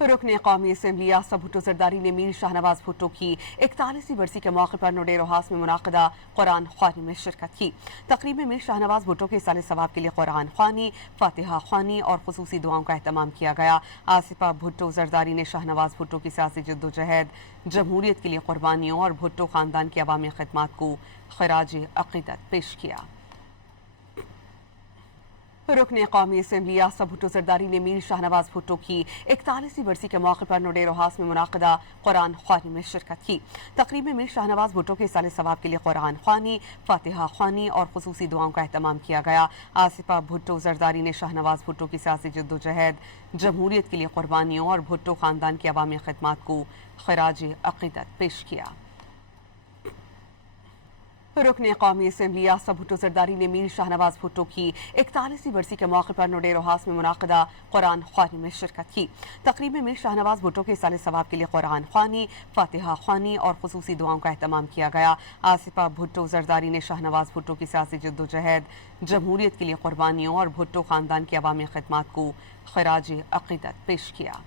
रुकन कौमी असम्बली आसिफा भुट्टो जरदारी ने मीर शाहनवाज भुट्टो की 41वीं बरसी के मौके पर नोडेरो हाउस में मुनाक़दा कुरान ख्वानी में शिरकत की। तकरीब में मीर शाहनवाज भुट्टो के साले सवाब के लिए कुरान ख्वानी, फातिहा ख्वानी और खुसूसी दुआओं का एहतमाम किया गया। आसिफा भुट्टो जरदारी ने शाहनवाज भुट्टो की सियासी जद्दोजहद, जमहूरियत के लिए कुर्बानियों और भुट्टो खानदान की अवामी खिदमत को खराज अक़ीदत पेश किया। रुकन कौमी असम्बली आसिफा भुट्टो जरदारी ने मीर शाहनवाज भुट्टो की 41वीं बरसी के मौके पर नोडेरो हाउस में मुनाक़दा कुरान ख्वानी में शिरकत की। तकरीब में मीर शाहनवाज भुट्टो के साले सवाब के लिए कुरान ख्वानी, फातिहा ख्वानी और खुसूसी दुआओं का एहतमाम किया गया। आसिफा भुट्टो जरदारी ने शाहनवाज भुट्टो की सियासी जद्दोजहद, जमहूरियत के लिए कुर्बानियों और भुट्टो खानदान की अवामी खिदमत को खराज अक़ीदत पेश किया। रुकन कौमी असम्बली आसिफा भुट्टो जरदारी ने मीर शाहनवाज भुट्टो की 41वीं बरसी के मौके पर नोडेरो हाउस में मुनाक़दा कुरान ख्वानी में शिरकत की। तकरीब में मीर शाहनवाज भुट्टो के साले सवाब के लिए कुरान ख्वानी, फातिहा ख्वानी और खुसूसी दुआओं का एहतमाम किया गया। आसिफा भुट्टो जरदारी ने शाहनवाज भुट्टो की सियासी जद्दोजहद, जमहूरियत के लिए कुर्बानियों और भुट्टो खानदान की अवामी खिदमत को खराज अक़ीदत पेश किया।